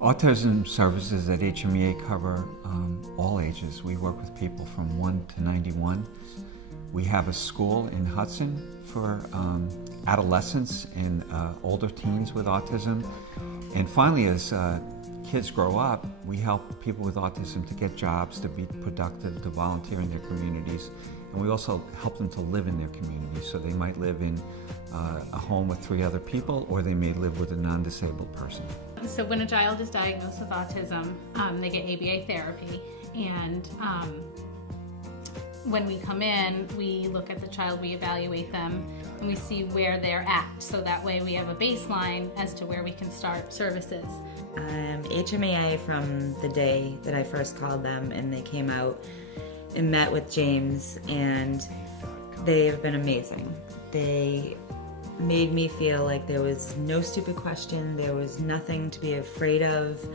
Autism services at HMEA cover all ages. We work with people from 1 to 91. We have a school in Hudson for adolescents and older teens with autism. And finally, as kids grow up, we help people with autism to get jobs, to be productive, to volunteer in their communities. And we also help them to live in their communities. So they might live in a home with 3 other people, or they may live with a non-disabled person. So when a child is diagnosed with autism, they get ABA therapy, and when we come in, we look at the child, we evaluate them, and we see where they're at. So that way we have a baseline as to where we can start services. HMEA from the day that I first called them, and they came out and met with James, and they have been amazing. They made me feel like there was no stupid question, there was nothing to be afraid of.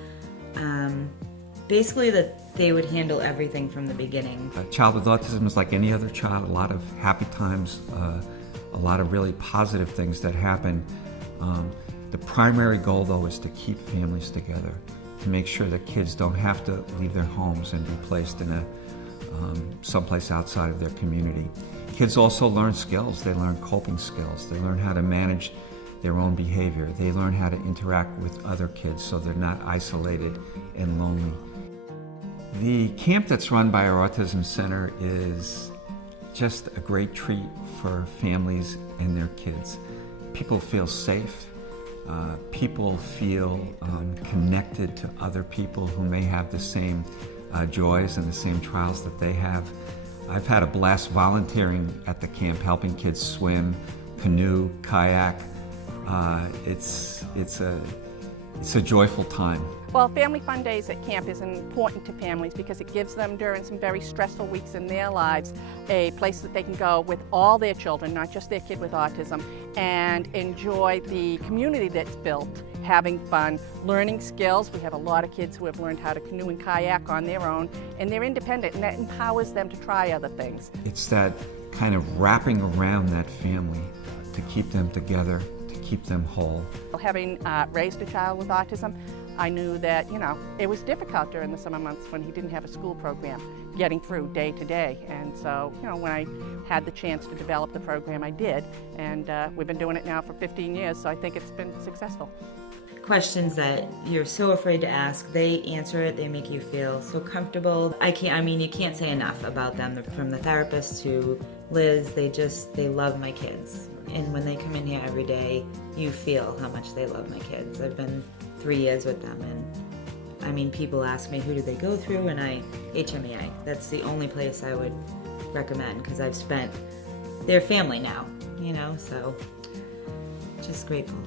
Basically that they would handle everything from the beginning. A child with autism is like any other child, a lot of happy times, a lot of really positive things that happen. The primary goal though is to keep families together, to make sure that kids don't have to leave their homes and be placed in someplace outside of their community. Kids also learn skills. They learn coping skills. They learn how to manage their own behavior. They learn how to interact with other kids so they're not isolated and lonely. The camp that's run by our Autism Center is just a great treat for families and their kids. People feel safe. People feel connected to other people who may have the same joys and the same trials that they have. I've had a blast volunteering at the camp, helping kids swim, canoe, kayak. It's a joyful time. Well, Family Fun Days at camp is important to families because it gives them, during some very stressful weeks in their lives, a place that they can go with all their children, not just their kid with autism, and enjoy the community that's built, having fun, learning skills. We have a lot of kids who have learned how to canoe and kayak on their own, and they're independent, and that empowers them to try other things. It's that kind of wrapping around that family to keep them together, to keep them whole. Having raised a child with autism, I knew that, it was difficult during the summer months when he didn't have a school program, getting through day to day. And so, when I had the chance to develop the program, I did. And we've been doing it now for 15 years, so I think it's been successful. Questions that you're so afraid to ask, they answer it, they make you feel so comfortable. You can't say enough about them. From the therapist to Liz, they love my kids. And when they come in here every day, you feel how much they love my kids. I've been 3 years with them, and people ask me, who do they go through? And HMEA, that's the only place I would recommend, because I've spent their family now, so just grateful.